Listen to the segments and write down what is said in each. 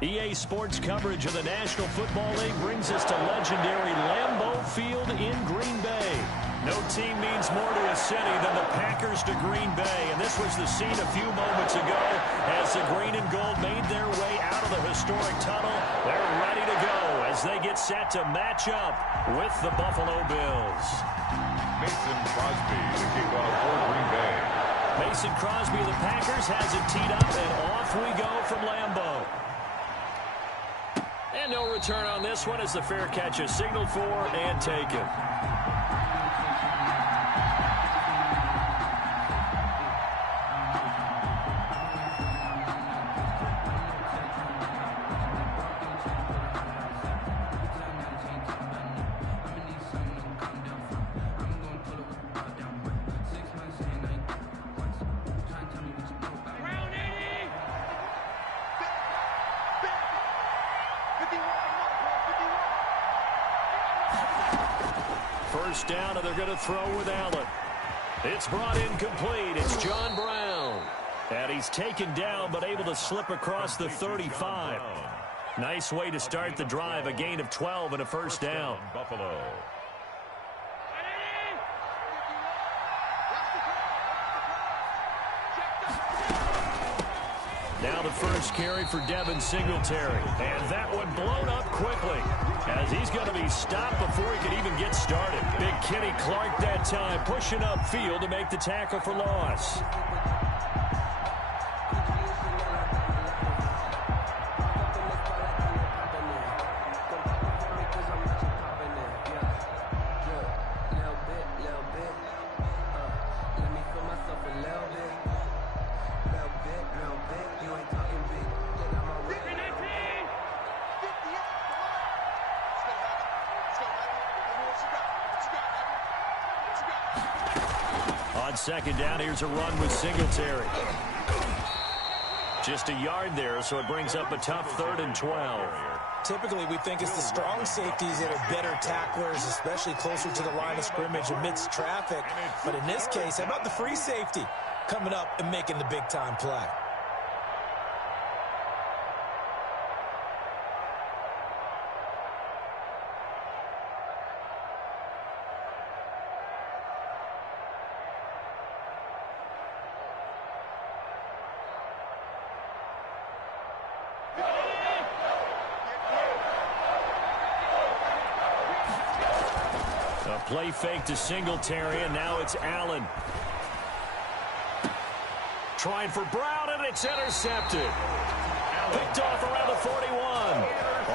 EA Sports coverage of the National Football League brings us to legendary Lambeau Field in Green Bay. No team means more to a city than the Packers to Green Bay, and this was the scene a few moments ago as the green and gold made their way out of the historic tunnel. They're ready to go as they get set to match up with the Buffalo Bills. Mason Crosby, the kickoff for Green Bay. Mason Crosby of the Packers has it teed up, and off we go from Lambeau. And no return on this one as the fair catch is signaled for and taken. First down, and they're going to throw with Allen. It's brought in complete. It's John Brown. And he's taken down, but able to slip across the 35. Nice way to start the drive. A gain of 12 and a first down. Buffalo. Now the first carry for Devin Singletary. And that one blown up quickly as he's going to be stopped before he can even get started. Big Kenny Clark that time pushing upfield to make the tackle for loss. On second down, here's a run with Singletary. Just a yard there, so it brings up a tough 3rd and 12. Typically, we think it's the strong safeties that are better tacklers, especially closer to the line of scrimmage amidst traffic. But in this case, how about the free safety coming up and making the big-time play? Play fake to Singletary, and now it's Allen. Trying for Brown, and it's intercepted. Picked off around the 41.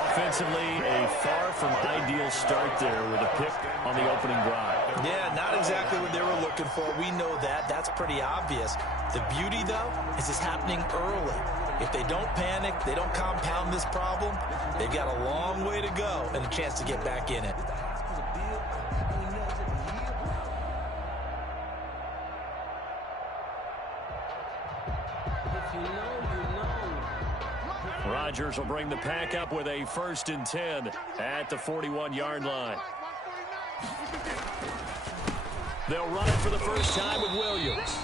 Offensively, a far from ideal start there with a pick on the opening drive. Yeah, not exactly what they were looking for. We know that. That's pretty obvious. The beauty, though, is it's happening early. If they don't panic, they don't compound this problem, they've got a long way to go and a chance to get back in it. Rodgers will bring the pack up with a 1st and 10 at the 41-yard line. They'll run it for the first time with Williams.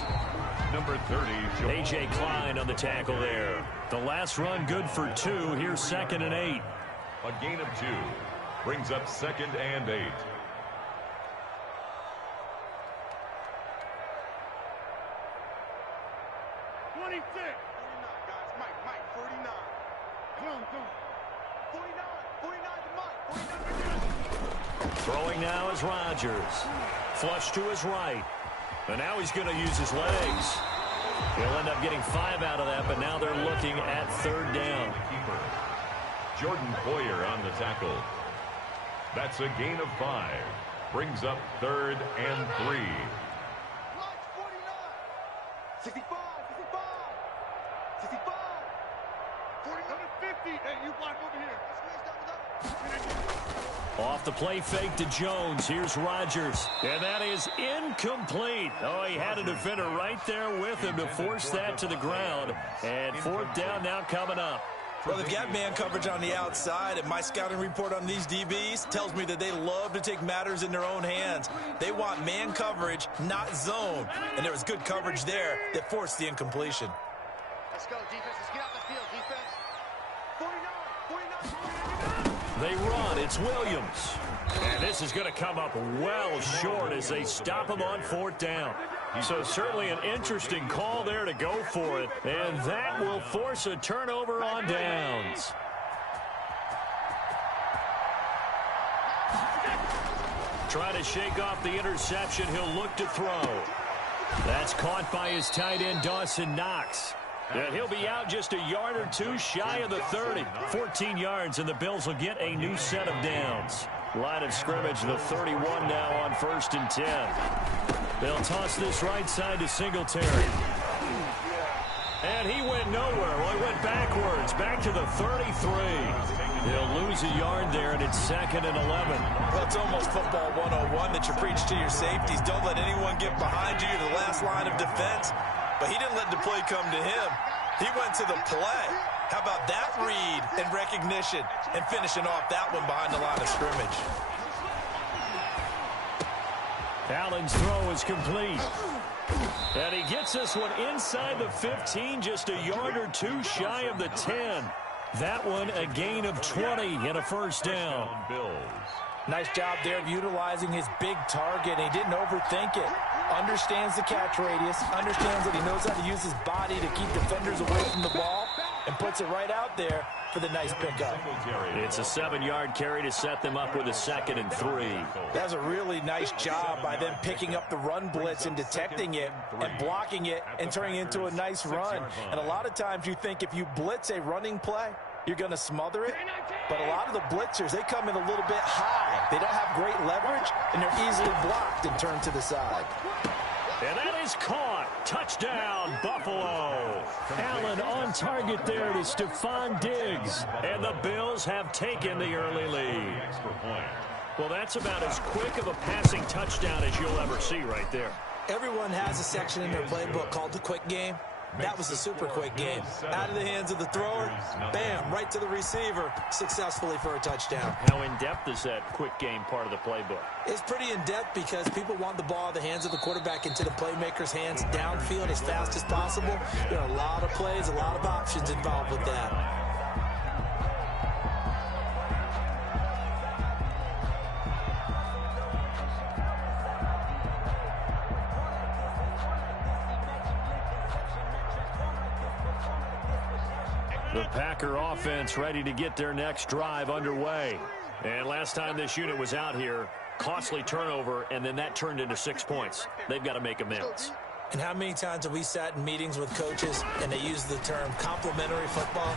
Number 30, A.J. Klein on the tackle there. The last run good for 2. Here's 2nd and 8. a gain of 2. Brings up 2nd and 8. Throwing now is Rodgers. Flush to his right. And now he's going to use his legs. He'll end up getting 5 out of that, but now they're looking at 3rd down. Jordan Poyer on the tackle. That's a gain of 5. Brings up 3rd and 3. 65, 65, 49, 50. Hey, you block over here. Off the play fake to Jones. Here's Rodgers. And that is incomplete. Oh, he had a defender right there with him to force that to the ground. And 4th down now coming up. Well, they've got man coverage on the outside, and my scouting report on these DBs tells me that they love to take matters in their own hands. They want man coverage, not zone. And there was good coverage there that forced the incompletion. Let's go, defense. Let's get out the field, defense. 49. They run. It's Williams. And this is going to come up well short as they stop him on 4th down. So certainly an interesting call there to go for it. And that will force a turnover on downs. Trying to shake off the interception. He'll look to throw. That's caught by his tight end, Dawson Knox. And he'll be out just a yard or two shy of the 30. 14 yards, and the Bills will get a new set of downs. Line of scrimmage, the 31 now on 1st and 10. They'll toss this right side to Singletary. And he went nowhere. Well, he went backwards, back to the 33. He'll lose a yard there, and it's 2nd and 11. Well, it's almost football 101 that you preach to your safeties. Don't let anyone get behind you, the last line of defense. But he didn't let the play come to him. He went to the play. How about that read and recognition and finishing off that one behind the line of scrimmage? Allen's throw is complete. And he gets this one inside the 15, just a yard or two shy of the 10. That one a gain of 20 and a 1st down. Nice job there of utilizing his big target. He didn't overthink it. Understands the catch radius, understands that he knows how to use his body to keep defenders away from the ball, and puts it right out there for the nice pickup. It's a 7-yard carry to set them up with a 2nd and 3. That's a really nice job by them picking up the run blitz and detecting it and blocking it and turning it into a nice run. And a lot of times you think if you blitz a running play, you're going to smother it. But a lot of the blitzers, they come in a little bit high. They don't have great leverage, and they're easily blocked and turned to the side. And that is caught. Touchdown, Buffalo. Allen on target there to Stephon Diggs. And the Bills have taken the early lead. Well, that's about as quick of a passing touchdown as you'll ever see right there. Everyone has a section in their playbook called the quick game. That was a super quick game. Out of the hands of the thrower, bam, right to the receiver, successfully for a touchdown. How in-depth is that quick game part of the playbook? It's pretty in-depth because people want the ball out of the hands of the quarterback into the playmaker's hands downfield as fast as possible. There are a lot of plays, a lot of options involved with that. The Packer offense ready to get their next drive underway. And last time this unit was out here, costly turnover, and then that turned into 6 points. They've got to make amends. And how many times have we sat in meetings with coaches and they use the term complementary football?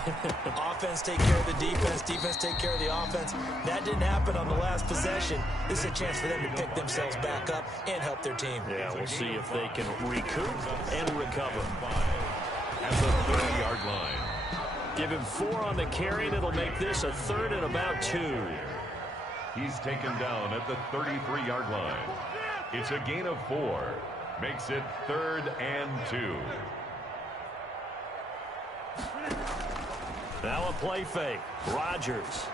Offense take care of the defense, defense take care of the offense. That didn't happen on the last possession. This is a chance for them to pick themselves back up and help their team. Yeah, we'll see if they can recoup and recover. At the 30-yard line. Give him 4 on the carry, and it'll make this a 3rd and about 2. He's taken down at the 33-yard line. It's a gain of 4. Makes it 3rd and 2. Now a play fake. Rodgers.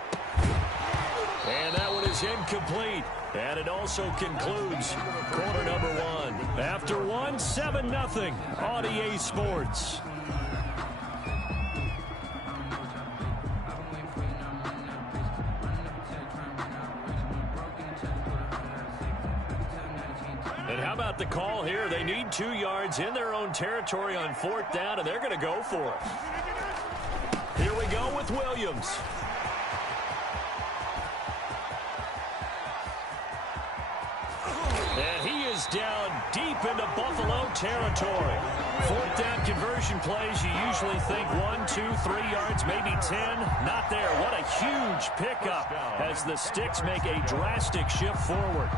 And that one is incomplete. And it also concludes quarter number 1. After 1, 7-0 on EA Sports. And how about the call here? They need 2 yards in their own territory on 4th down, and they're going to go for it. Here we go with Williams. And he is down deep into Buffalo territory. 4th down conversion plays, you usually think 1, 2, 3 yards, maybe 10. Not there. What a huge pickup as the Sticks make a drastic shift forward.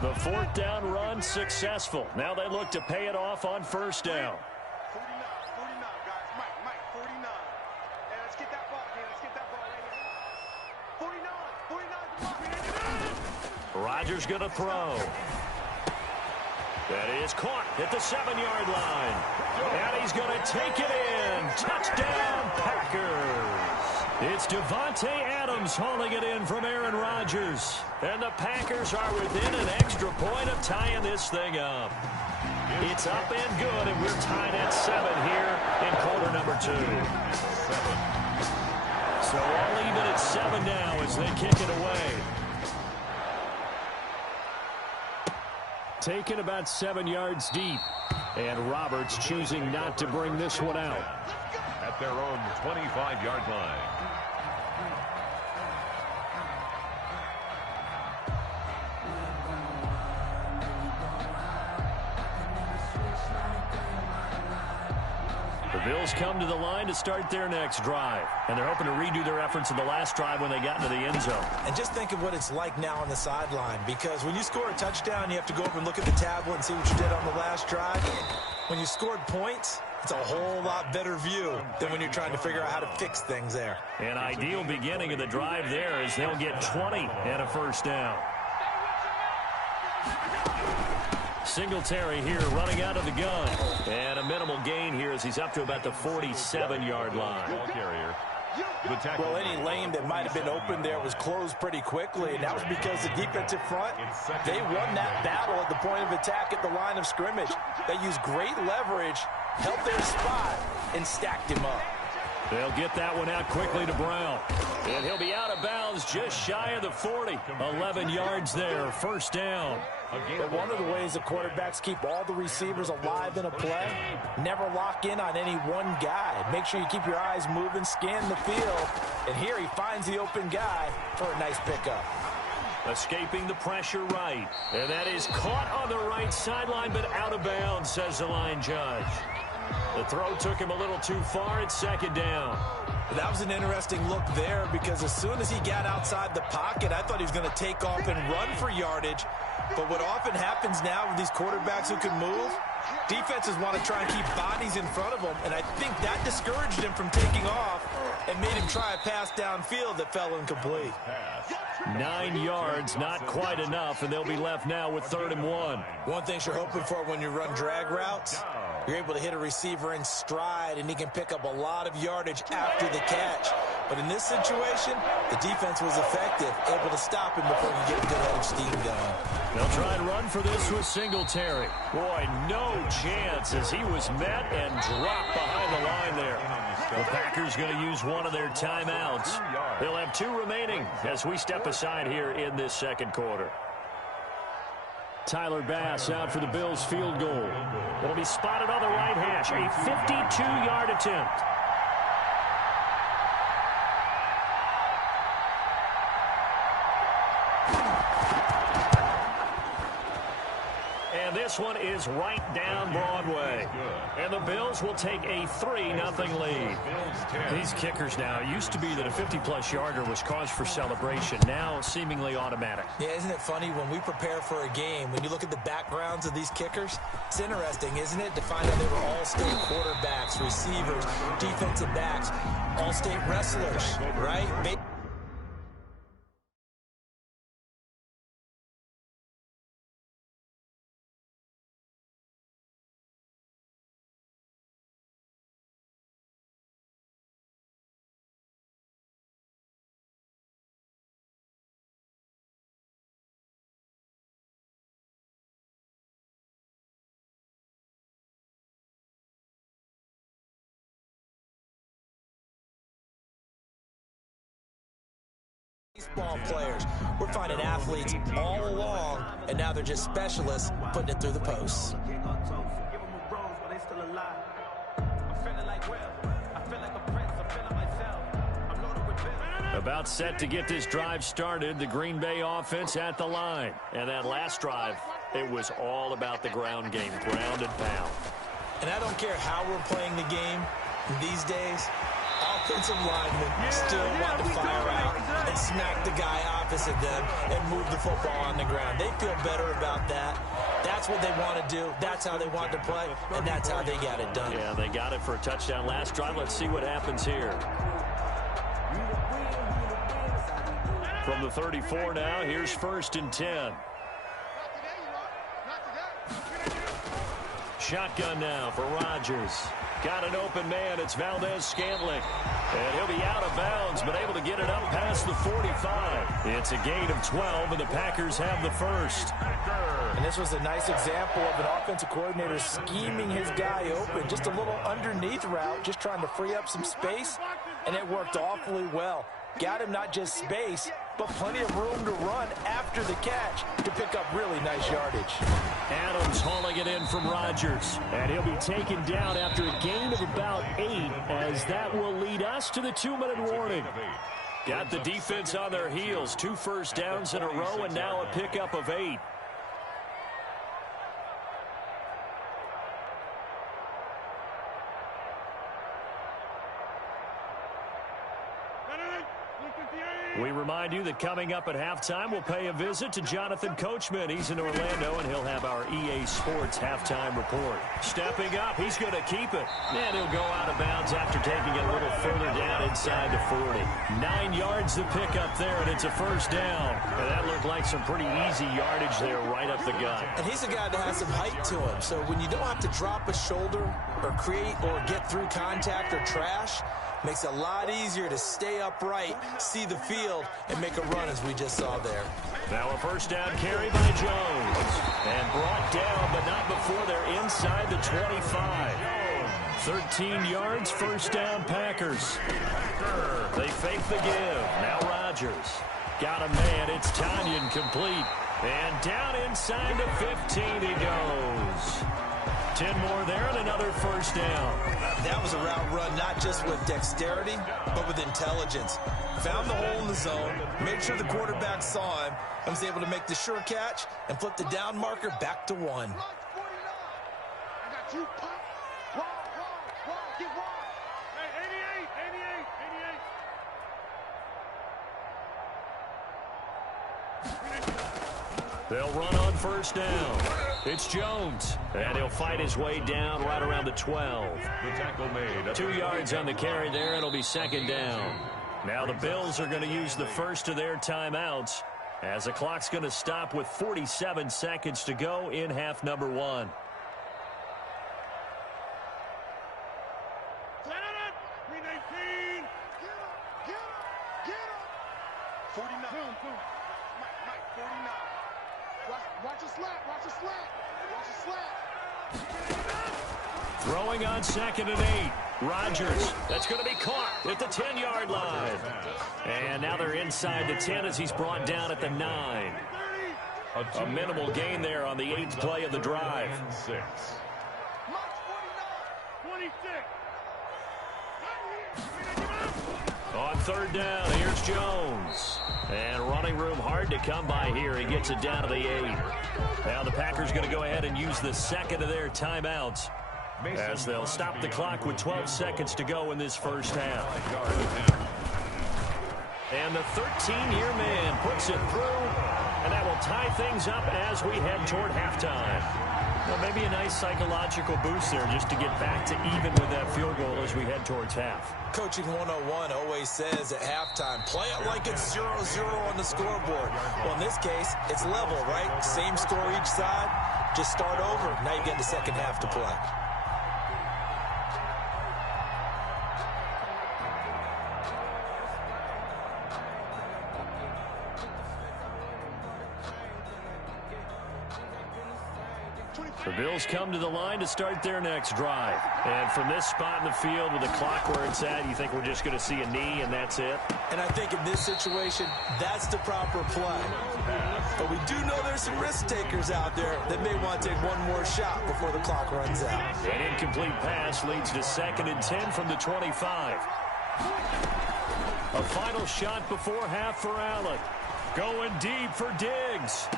The 4th down run successful. Now they look to pay it off on 1st down. 49, guys. Mike, 49. Hey, let's get that ball, man. Let's get that ball right here. 49, Rodgers going to throw. That is caught at the 7-yard line. And he's going to take it in. Touchdown, Packers. It's Devontae Adams hauling it in from Aaron Rodgers. And the Packers are within an extra point of tying this thing up. It's up and good, and we're tied at 7 here in quarter number 2. 7. So all even at 7 now as they kick it away. Taken about 7 yards deep. And Roberts choosing not to bring this one out. At their own 25-yard line. The Bills come to the line to start their next drive. And they're hoping to redo their efforts in the last drive when they got into the end zone. And just think of what it's like now on the sideline. Because when you score a touchdown, you have to go over and look at the tablet and see what you did on the last drive. When you scored points, it's a whole lot better view than when you're trying to figure out how to fix things there. An ideal beginning of the drive there is they'll get 20 and a first down. Singletary here running out of the gun. And a minimal gain here as he's up to about the 47-yard line. Ball carrier. Well, any lane that might have been open there was closed pretty quickly, and that was because the defensive front, they won that battle at the point of attack at the line of scrimmage. They used great leverage, held their spot, and stacked him up. They'll get that one out quickly to Brown. And he'll be out of bounds just shy of the 40. 11 yards there, first down. But one of the ways the quarterbacks keep all the receivers alive in a play, never lock in on any one guy. Make sure you keep your eyes moving, scan the field. And here he finds the open guy for a nice pickup. Escaping the pressure right. And that is caught on the right sideline, but out of bounds, says the line judge. The throw took him a little too far. It's second down. That was an interesting look there because as soon as he got outside the pocket, I thought he was going to take off and run for yardage. But what often happens now with these quarterbacks who can move, defenses want to try and keep bodies in front of them, and I think that discouraged him from taking off and made him try a pass downfield that fell incomplete. 9 yards, not quite enough, and they'll be left now with 3rd and 1. One thing you're hoping for when you run drag routes, you're able to hit a receiver in stride, and he can pick up a lot of yardage after the catch. But in this situation, the defense was effective, able to stop him before he get a good head of steam going. They'll try and run for this with Singletary. Boy, no chance as he was met and dropped behind the line there. The Packers going to use one of their timeouts. They'll have 2 remaining as we step aside here in this second quarter. Tyler Bass out for the Bills field goal. It'll be spotted on the right hash. A 52-yard attempt. And this one is right down Broadway. And the Bills will take a 3-0 lead. These kickers now, it used to be that a 50-plus yarder was cause for celebration. Now seemingly automatic. Yeah, isn't it funny when we prepare for a game, when you look at the backgrounds of these kickers, it's interesting, isn't it, to find out they were all-state quarterbacks, receivers, defensive backs, all-state wrestlers, right? Baseball players. We're finding athletes all along, and now they're just specialists putting it through the posts. About set to get this drive started, the Green Bay offense at the line. And that last drive, it was all about the ground game, ground and pound. And I don't care how we're playing the game these days, offensive linemen still want to fire out and smack the guy opposite them and move the football on the ground. They feel better about that. That's what they want to do. That's how they want to play, and that's how they got it done. Yeah, they got it for a touchdown last drive. Let's see what happens here. From the 34 now, here's 1st and 10. Shotgun now for Rodgers. Got an open man. It's Valdez-Scantling. And he'll be out of bounds, but able to get it up past the 45. It's a gain of 12, and the Packers have the first. And this was a nice example of an offensive coordinator scheming his guy open. Just a little underneath route, just trying to free up some space, and it worked awfully well. Got him not just space, but plenty of room to run after the catch to pick up really nice yardage. Adams hauling it in from Rodgers. And he'll be taken down after a gain of about 8, as that will lead us to the 2-minute warning. Got the defense on their heels. 2 first downs in a row, and now a pickup of 8. We remind you that coming up at halftime, we'll pay a visit to Jonathan Coachman. He's in Orlando, and he'll have our EA Sports halftime report. Stepping up, he's going to keep it. And he'll go out of bounds after taking it a little further down inside the 40. 9 yards to pick up there, and it's a first down. And that looked like some pretty easy yardage there right up the gut. And he's a guy that has some height to him. So when you don't have to drop a shoulder or create or get through contact or trash, makes it a lot easier to stay upright, see the field, and make a run as we just saw there. Now a first down carry by Jones. And brought down, but not before they're inside the 25. 13 yards, first down Packers. They fake the give. Now Rodgers. Got a man. It's Tanyan complete. And down inside the 15 he goes. 10 more there and another first down. That was a route run not just with dexterity, but with intelligence. Found the hole in the zone, made sure the quarterback saw him, and was able to make the sure catch and flip the down marker back to 1. I got you, pop. Wall, get wall. Hey, 88. They'll run on first down. It's Jones, and he'll fight his way down right around the 12. The tackle made. 2 yards on the carry there, and it'll be second down. Now the Bills are going to use the first of their timeouts, as the clock's going to stop with 47 seconds to go in half number 1. Get up. 49. Mike, 49. Watch a slap. Throwing on second and 8. Rodgers. That's going to be caught at the 10-yard line. And now they're inside the 10 as he's brought down at the 9. A minimal gain there on the 8th play of the drive. 6. On third down, here's Jones. And running room hard to come by here. He gets it down to the 8. Now the Packers going to go ahead and use the second of their timeouts, as they'll stop the clock with 12 seconds to go in this first half. And the 13-year man puts it through, and that will tie things up as we head toward halftime. Well, maybe a nice psychological boost there just to get back to even with that field goal as we head towards half. Coaching 101 always says at halftime, play it like it's 0-0 on the scoreboard. Well, in this case, it's level, right? Same score each side. Just start over. Now you get the second half to play. The Bills come to the line to start their next drive. And from this spot in the field with the clock where it's at, you think we're just going to see a knee and that's it? And I think in this situation, that's the proper play. But we do know there's some risk takers out there that may want to take one more shot before the clock runs out. An incomplete pass leads to 2nd and 10 from the 25. A final shot before half for Allen. Going deep for Diggs.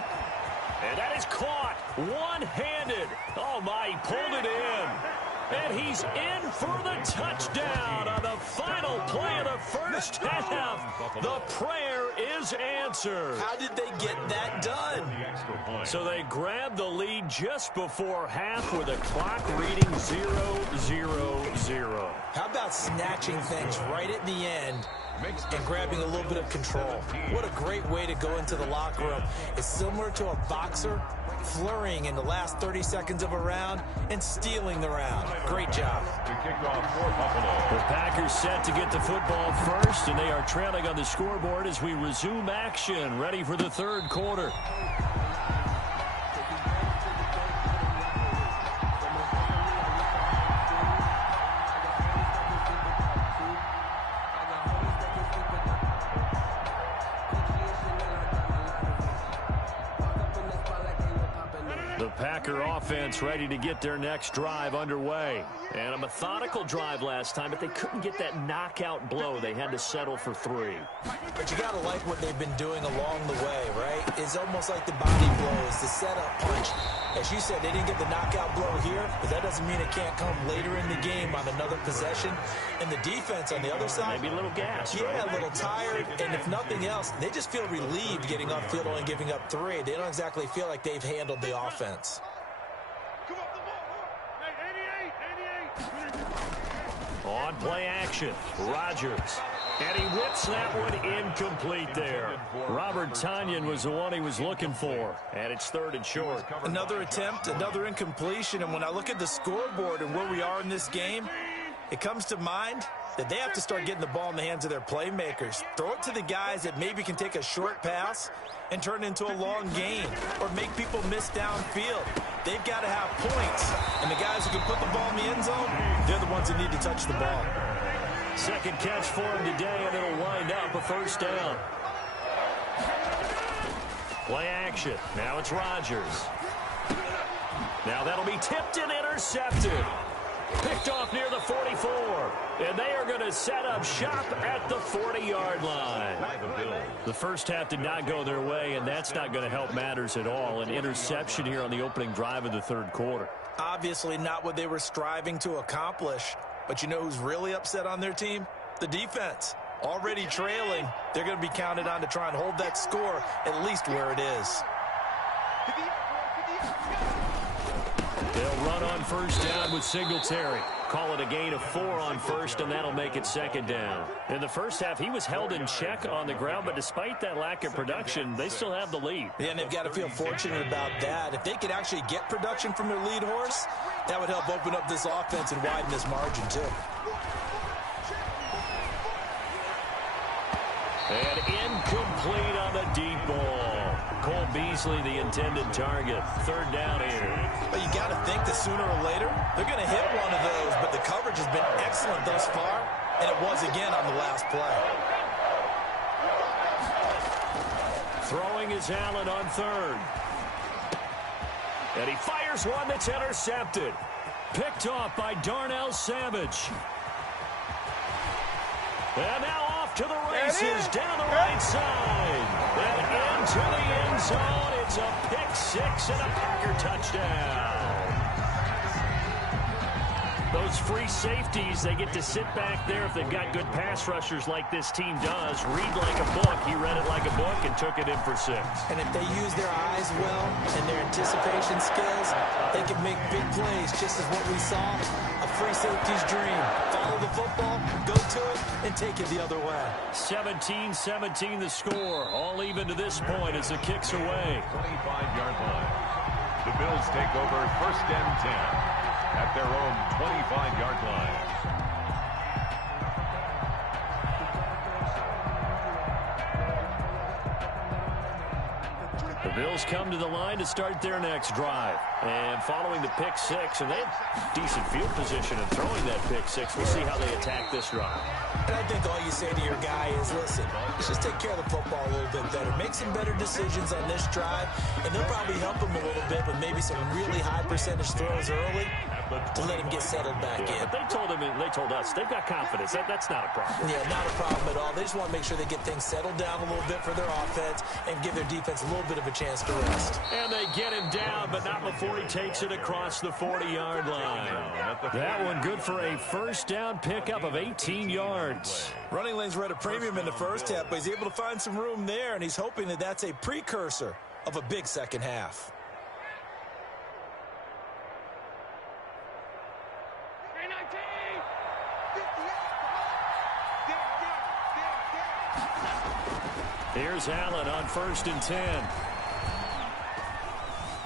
And that is caught one-handed. Oh, my, he pulled it in. And he's in for the touchdown on the final play of the first half. The prayer is answered. How did they get that done? So they grabbed the lead just before half with a clock reading 0-0-0. How about snatching things right at the end and grabbing a little bit of control. What a great way to go into the locker room. It's similar to a boxer flurrying in the last 30 seconds of a round and stealing the round. Great job. The kickoff for Buffalo. The Packers set to get the football first, and they are trailing on the scoreboard as we resume action, ready for the third quarter. The Packer offense ready to get their next drive underway. And a methodical drive last time, but they couldn't get that knockout blow. They had to settle for 3. But you got to like what they've been doing along the way, right? It's almost like the body blows, the setup punch. As you said, they didn't get the knockout blow here, but that doesn't mean it can't come later in the game on another possession. And the defense on the other side, Maybe a little gas, yeah, right? a little tired. And if nothing else, they just feel relieved getting upfield only giving up 3. They don't exactly feel like they've handled the offense. On play action, Rodgers. And he whips that one incomplete there. Robert Tonyan was the one he was looking for. And it's 3rd and short. Another attempt, another incompletion. And when I look at the scoreboard and where we are in this game, it comes to mind that they have to start getting the ball in the hands of their playmakers. Throw it to the guys that maybe can take a short pass and turn it into a long gain or make people miss downfield. They've got to have points. And the guys who can put the ball in the end zone, they're the ones that need to touch the ball. Second catch for him today, and it'll wind up a first down. Play action. Now it's Rodgers. Now that'll be tipped and intercepted. Picked off near the 44. And they are going to set up shop at the 40-yard line. The first half did not go their way, and that's not going to help matters at all. An interception here on the opening drive of the third quarter. Obviously not what they were striving to accomplish. But you know who's really upset on their team? The defense. Already trailing, they're going to be counted on to try and hold that score at least where it is. They'll run on first down with Singletary. Call it a gain of 4 on first, and that'll make it second down. In the first half, he was held in check on the ground, but despite that lack of production, they still have the lead. Yeah, and they've got to feel fortunate about that. If they could actually get production from their lead horse, that would help open up this offense and widen this margin, too. And incomplete on the deep ball. Cole Beasley, the intended target. Third down here. But you got to think that sooner or later, they're going to hit one of those, but the coverage has been excellent thus far, and it was again on the last play. Throwing is Allen on third. And he fires one that's intercepted. Picked off by Darnell Savage. And now off to the races down the right side. And into the end zone. It's a pick 6 and a Packer touchdown. Those free safeties, they get to sit back there if they've got good pass rushers like this team does. Read like a book. He read it like a book and took it in for 6. And if they use their eyes well and their anticipation skills, they can make big plays, just as what we saw. A free safety's dream. Follow the football, go to it, and take it the other way. 17-17 the score. All even to this point as the kick's away. 25-yard line. The Bills take over first and 10 at their own 25-yard line. The Bills come to the line to start their next drive. And following the pick 6, and they have decent field position in throwing that pick 6. We'll see how they attack this drive. And I think all you say to your guy is, listen, let's just take care of the football a little bit better. Make some better decisions on this drive, and they'll probably help him a little bit with maybe some really high percentage throws early to let him get settled back in. But they told us they've got confidence. That's not a problem. Yeah, not a problem at all. They just want to make sure they get things settled down a little bit for their offense and give their defense a little bit of a chance to rest. And they get him down, but not before he takes it across the 40-yard line. That one good for a first down pickup of 18 yards. Running lanes were at a premium in the first half, but he's able to find some room there, and he's hoping that that's a precursor of a big second half. Here's Allen on 1st and 10.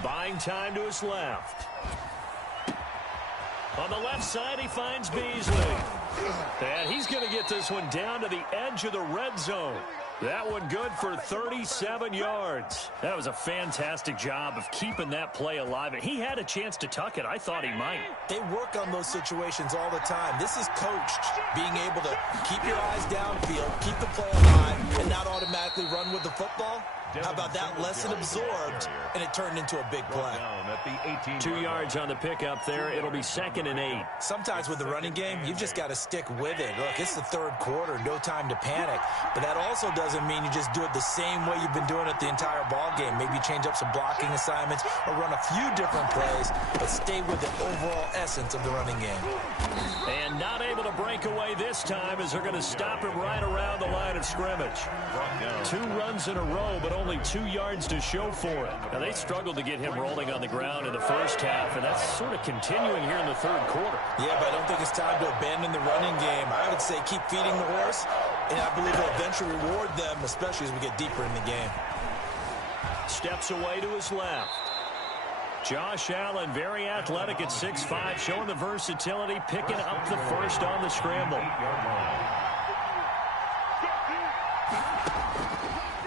Buying time to his left. On the left side, he finds Beasley. And he's going to get this one down to the edge of the red zone. That one good for 37 yards. That was a fantastic job of keeping that play alive. And he had a chance to tuck it. I thought he might. They work on those situations all the time. This is coached, being able to keep your eyes downfield, keep the play alive, and not automatically run with the football. How about that lesson absorbed, and it turned into a big play. 2 yards on the pickup there. It'll be 2nd and 8. Sometimes with the running game, you've just got to stick with it. Look, it's the third quarter, no time to panic. But that also doesn't mean you just do it the same way you've been doing it the entire ball game. Maybe change up some blocking assignments or run a few different plays, but stay with the overall essence of the running game. And not able to break away this time as they're going to stop him right around the line of scrimmage. 2 runs in a row, but only 2 yards to show for it. Now, they struggled to get him rolling on the ground in the first half, and that's sort of continuing here in the third quarter. Yeah, but I don't think it's time to abandon the running game. I would say keep feeding the horse, and I believe it'll eventually reward them, especially as we get deeper in the game. Steps away to his left. Josh Allen, very athletic at 6'5", showing the versatility, picking up the first on the scramble.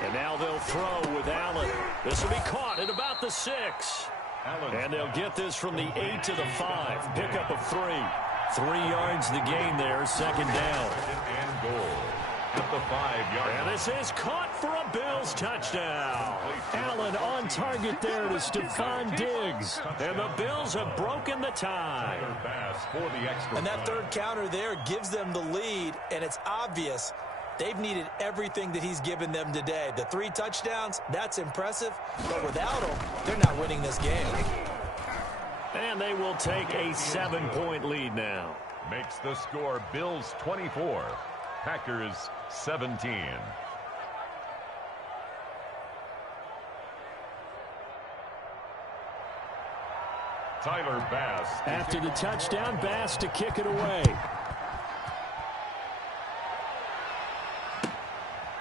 And now they'll throw with Allen. This will be caught at about the 6. And they'll get this from the 8 to the 5. Pickup of 3. 3 yards the gain there, 2nd down. And goal at the 5-yard line. And this is caught for a Bills touchdown. Allen on target there to Stephon Diggs. And the Bills have broken the tie. And that third counter there gives them the lead, and it's obvious they've needed everything that he's given them today. The 3 touchdowns, that's impressive, but without him, they're not winning this game. And they will take a 7-point lead now. Makes the score Bills 24, Packers 17. Tyler Bass. After the touchdown, Bass to kick it away.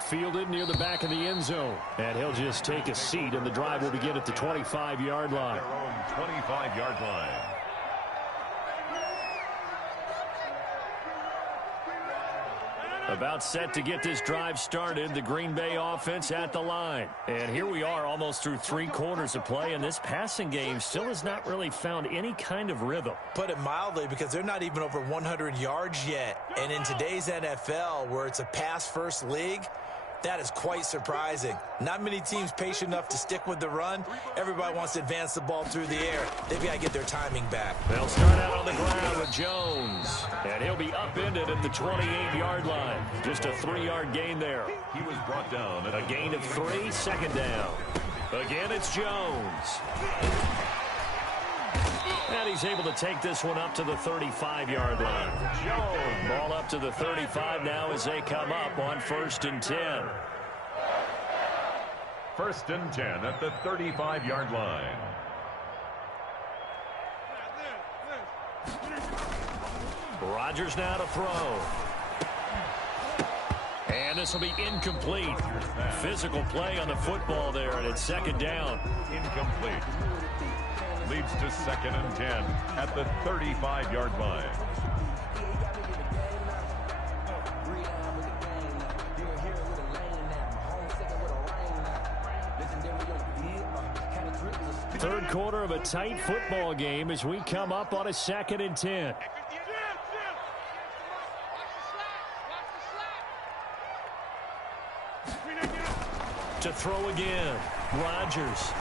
Fielded near the back of the end zone. And he'll just take a seat, and the drive will begin at the 25-yard line. Their own 25-yard line. About set to get this drive started, the Green Bay offense at the line. And here we are almost through 3 quarters of play, and this passing game still has not really found any kind of rhythm. Put it mildly, because they're not even over 100 yards yet. And in today's NFL, where it's a pass-first league, that is quite surprising. Not many teams patient enough to stick with the run. Everybody wants to advance the ball through the air. They've got to get their timing back. They'll start out on the ground with Jones. And he'll be upended at the 28-yard line. Just a 3-yard gain there. He was brought down at a gain of 3, 2nd down. Again, it's Jones. And he's able to take this one up to the 35-yard line. Jones. Ball up to the 35 now as they come up on 1st and 10. 1st and 10 at the 35-yard line. Rodgers now to throw. And this will be incomplete. Physical play on the football there, and it's 2nd down. Incomplete. Leads to 2nd and 10 at the 35-yard line. Third quarter of a tight football game as we come up on a 2nd and 10. To throw again, Rodgers.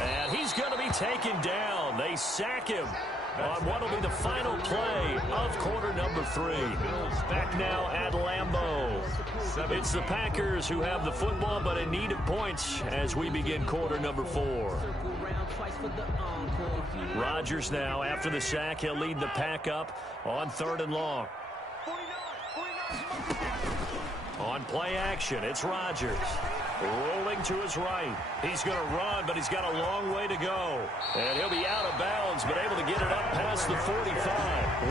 And he's going to be taken down. They sack him on what will be the final play of quarter number 3. Back now at Lambeau. It's the Packers who have the football, but in need of points as we begin quarter number 4. Rodgers now, after the sack, he'll lead the pack up on 3rd and long. On play action, it's Rodgers. Rolling to his right. He's going to run, but he's got a long way to go. And he'll be out of bounds, but able to get it up past the 45.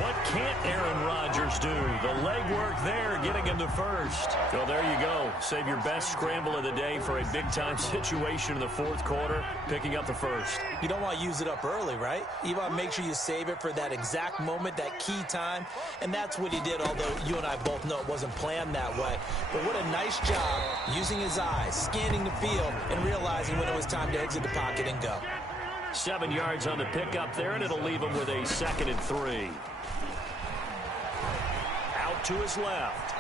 What can't Aaron Rodgers do? The legwork there, getting him to first. So there you go. Save your best scramble of the day for a big-time situation in the fourth quarter, picking up the first. You don't want to use it up early, right? You want to make sure you save it for that exact moment, that key time. And that's what he did, although you and I both know it wasn't planned that way. But what a nice job using his eyes, scanning the field, and realizing when it was time to exit the pocket and go. 7 yards on the pickup there, and it'll leave him with a 2nd and 3. Out to his left.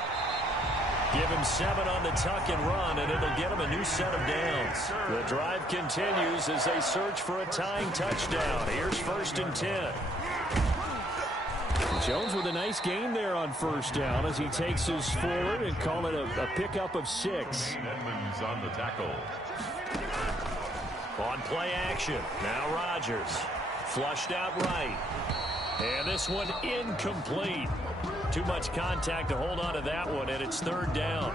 Give him 7 on the tuck and run, and it'll get him a new set of downs. The drive continues as they search for a tying touchdown. Here's 1st and 10. Jones with a nice gain there on 1st down as he takes us forward and call it a pickup of 6. Edmonds on the tackle. On play action. Now Rodgers. Flushed out right. And this one incomplete. Too much contact to hold on to that one, and it's 3rd down.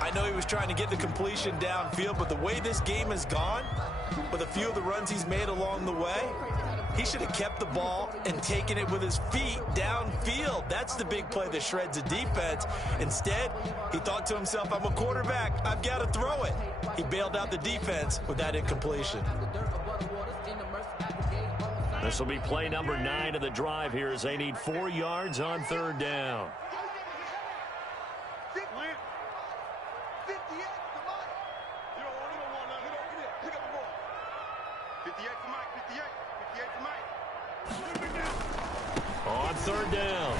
I know he was trying to get the completion downfield, but the way this game has gone, with a few of the runs he's made along the way, he should have kept the ball and taken it with his feet downfield. That's the big play that shreds a defense. Instead, he thought to himself, I'm a quarterback. I've got to throw it. He bailed out the defense with that incompletion. This will be play number 9 of the drive here as they need 4 yards on 3rd down. 3rd down,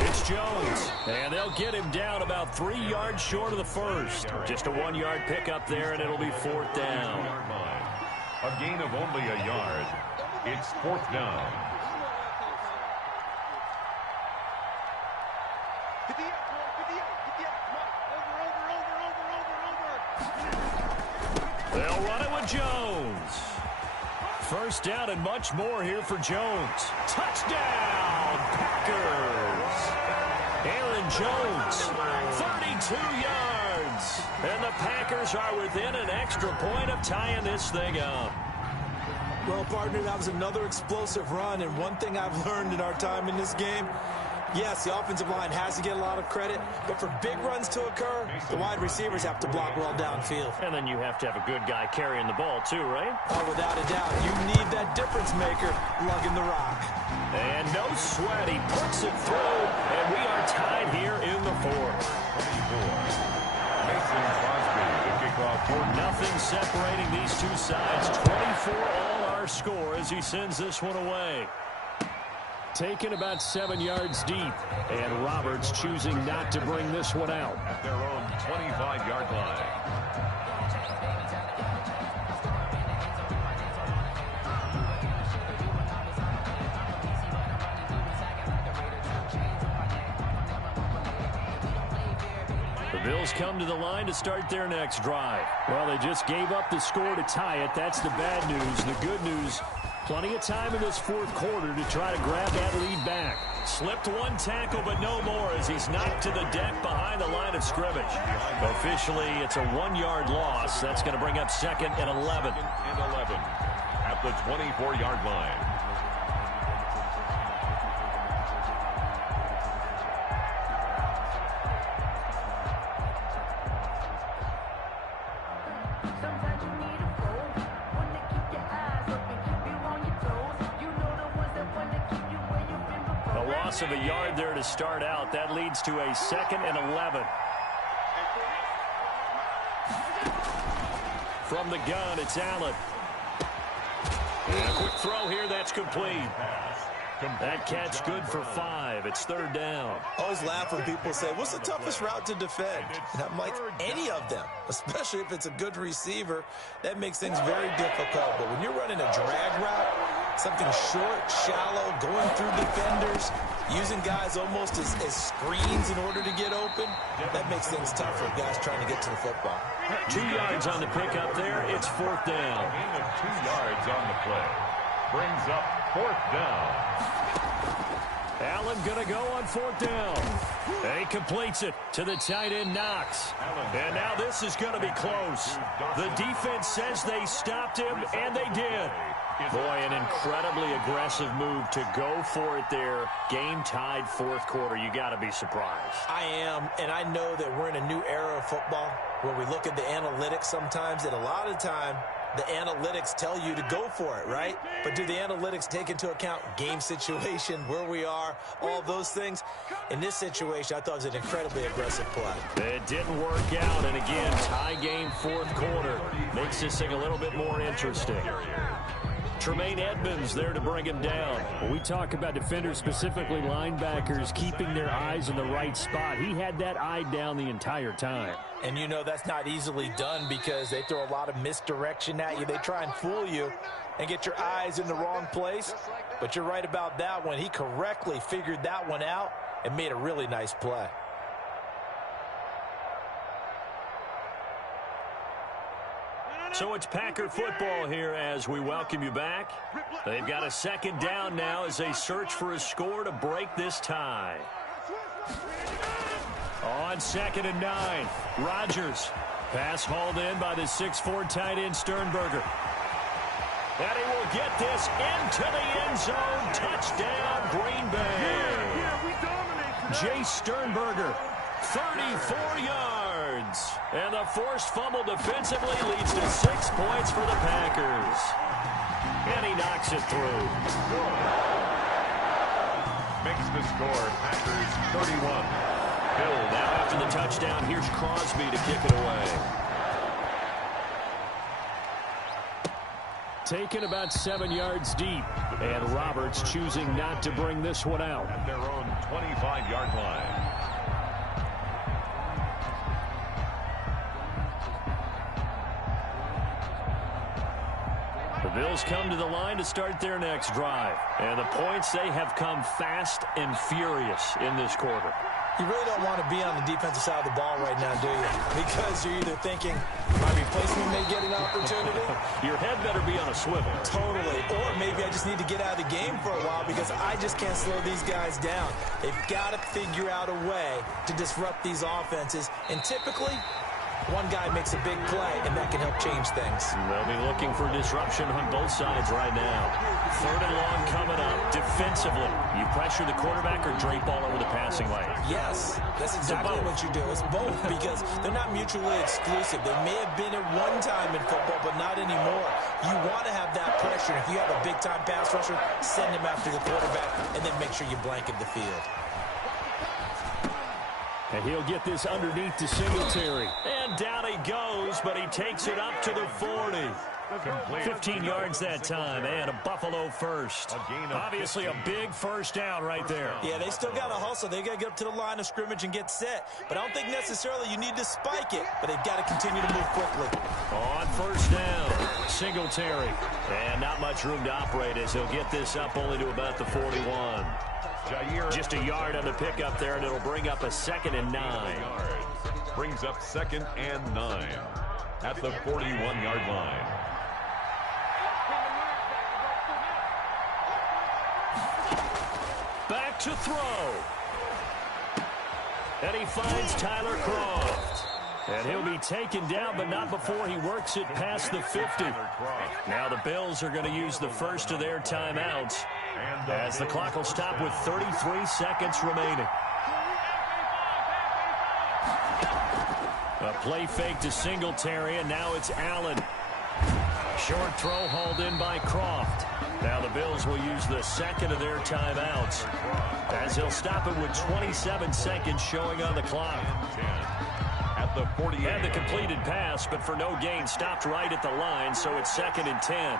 it's Jones, and they'll get him down about 3 yards short of the first. Just a 1-yard pickup there, and it'll be 4th down. A gain of only a yard. It's 4th down. They'll run it with Jones. 1st down and much more here for Jones. Touchdown, Packers. Aaron Jones, 32 yards. And the Packers are within an extra point of tying this thing up. Well, partner, that was another explosive run, and one thing I've learned in our time in this game, yes, the offensive line has to get a lot of credit, but for big runs to occur, the wide receivers have to block well downfield. And then you have to have a good guy carrying the ball too, right? Oh, without a doubt. You need that difference maker lugging the rock. And no sweat, he puts it through, and we are tied here in the 4th. 24. Mason Crosby to kick off. Nothing separating these two sides. 24 all our score as he sends this one away. Taken about 7 yards deep, and Roberts choosing not to bring this one out. At their own 25-yard line. The Bills come to the line to start their next drive. Well, they just gave up the score to tie it. That's the bad news. The good news, plenty of time in this 4th quarter to try to grab that lead back. Slipped one tackle, but no more as he's knocked to the deck behind the line of scrimmage. Officially, it's a 1-yard loss. That's going to bring up 2nd and 11. 2nd and 11 at the 24-yard line. Of a yard there to start out. That leads to a 2nd and 11. From the gun, it's Allen. And a quick throw here, that's complete. That catch good for 5. It's 3rd down. I always laugh when people say, what's the toughest route to defend? And I'm like, any of them, especially if it's a good receiver. That makes things very difficult. But when you're running a drag route, something short, shallow, going through defenders, using guys almost as screens in order to get open, that makes things tough for guys trying to get to the football. 2 yards on the pickup there. It's 4th down. A gain of 2 yards on the play. Brings up 4th down. Allen going to go on 4th down. And he completes it to the tight end, Knox. And now this is going to be close. The defense says they stopped him, and they did. Boy, an incredibly aggressive move to go for it there. Game-tied 4th quarter. You got to be surprised. I am, and I know that we're in a new era of football where we look at the analytics sometimes, and a lot of the time, the analytics tell you to go for it, right? But do the analytics take into account game situation, where we are, all those things? In this situation, I thought it was an incredibly aggressive play. It didn't work out, and again, tie game 4th quarter. Makes this thing a little bit more interesting. Tremaine Edmonds there to bring him down. When we talk about defenders, specifically linebackers, keeping their eyes in the right spot, he had that eye down the entire time. And you know that's not easily done because they throw a lot of misdirection at you. They try and fool you and get your eyes in the wrong place. But you're right about that one. He correctly figured that one out and made a really nice play. So it's Packer football here as we welcome you back. They've got a 2nd down now as they search for a score to break this tie. On 2nd and 9, Rodgers. Pass hauled in by the 6'4" tight end Sternberger. And he will get this into the end zone. Touchdown, Green Bay. Jay Sternberger, 34 yards. And the forced fumble defensively leads to 6 points for the Packers. And he knocks it through. Makes the score Packers 31. Bill now after the touchdown. Here's Crosby to kick it away. Taken about 7 yards deep. And Roberts choosing not to bring this one out. At their own 25-yard line. The Bills come to the line to start their next drive. And the points, they have come fast and furious in this quarter. You really don't want to be on the defensive side of the ball right now, do you? Because you're either thinking, my replacement may get an opportunity. Your head better be on a swivel. Totally. Or maybe I just need to get out of the game for a while because I just can't slow these guys down. They've got to figure out a way to disrupt these offenses. And typically, one guy makes a big play, and that can help change things. They'll be looking for disruption on both sides right now. 3rd and long coming up. Defensively, you pressure the quarterback or drape all over the passing lane? Yes, that's exactly what you do. It's both because they're not mutually exclusive. They may have been at one time in football, but not anymore. You want to have that pressure. If you have a big-time pass rusher, send him after the quarterback, and then make sure you blanket the field. And he'll get this underneath to Singletary. And down he goes, but he takes it up to the 40. 15 yards that time, and a Buffalo first. Obviously a big first down right there. Yeah, they still got to hustle. They got to get up to the line of scrimmage and get set. But I don't think necessarily you need to spike it, but they've got to continue to move quickly. On 1st down, Singletary. And not much room to operate as he'll get this up only to about the 41. Just a yard on the pickup there, and it'll bring up a 2nd and 9. Brings up 2nd and 9 at the 41-yard line. Back to throw. And he finds Tyler Kroft. And he'll be taken down, but not before he works it past the 50. Now the Bills are going to use the first of their timeouts as the clock will stop with 33 seconds remaining. A play fake to Singletary, and now it's Allen. Short throw hauled in by Kroft. Now the Bills will use the 2nd of their timeouts as he'll stop it with 27 seconds showing on the clock. At the 48. And the completed pass, but for no gain, stopped right at the line, so it's 2nd and 10.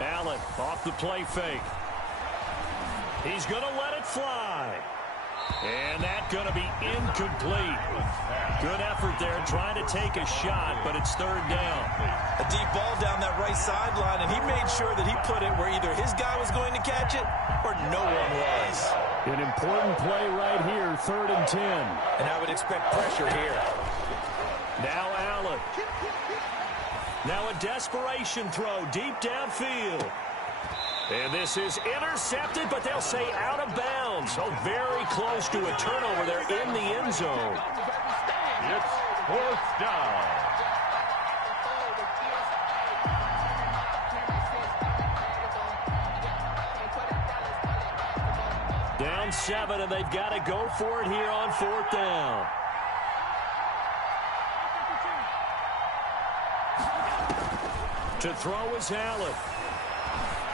Allen off the play fake. He's going to let it fly. And that's going to be incomplete. Good effort there trying to take a shot, but it's 3rd down. A deep ball down that right sideline, and he made sure that he put it where either his guy was going to catch it or no one was. An important play right here, 3rd and 10. And I would expect pressure here. Now Allen. Allen. Now a desperation throw deep downfield. And this is intercepted, but they'll say out of bounds. So very close to a turnover there in the end zone. It's fourth down. Down 7, and they've got to go for it here on fourth down. To throw is Allen.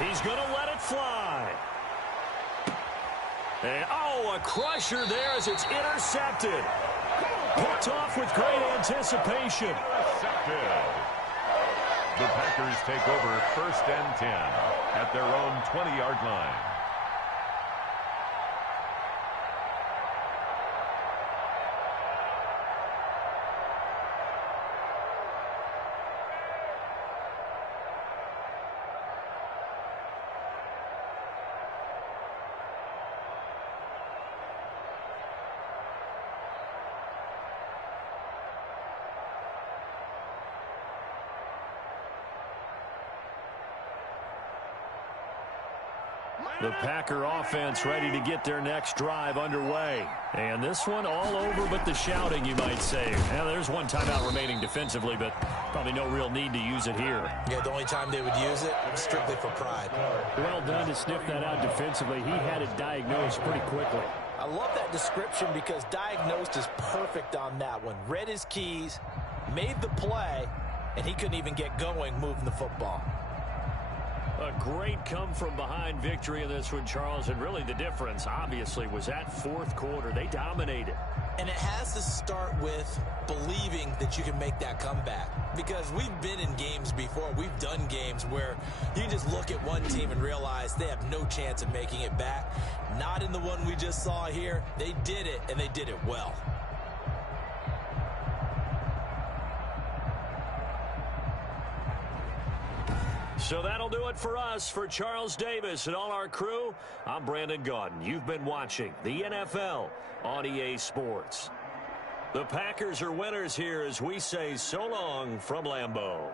He's going to let it fly. And, oh, a crusher there as it's intercepted. Picked off with great anticipation. Intercepted. The Packers take over 1st and 10 at their own 20-yard line. The Packer offense ready to get their next drive underway. And this one all over but the shouting, you might say. Now, there's one timeout remaining defensively, but probably no real need to use it here. Yeah, the only time they would use it, strictly for pride. Well done to sniff that out defensively. He had it diagnosed pretty quickly. I love that description because diagnosed is perfect on that one. Read his keys, made the play, and he couldn't even get going moving the football. A great come-from-behind victory in this one, Charles, and really the difference, obviously, was that fourth quarter. They dominated. And it has to start with believing that you can make that comeback. Because we've been in games before. We've done games where you just look at one team and realize they have no chance of making it back. Not in the one we just saw here. They did it, and they did it well. So that'll do it for us. For Charles Davis and all our crew, I'm Brandon Gaudin. You've been watching the NFL on EA Sports. The Packers are winners here as we say so long from Lambeau.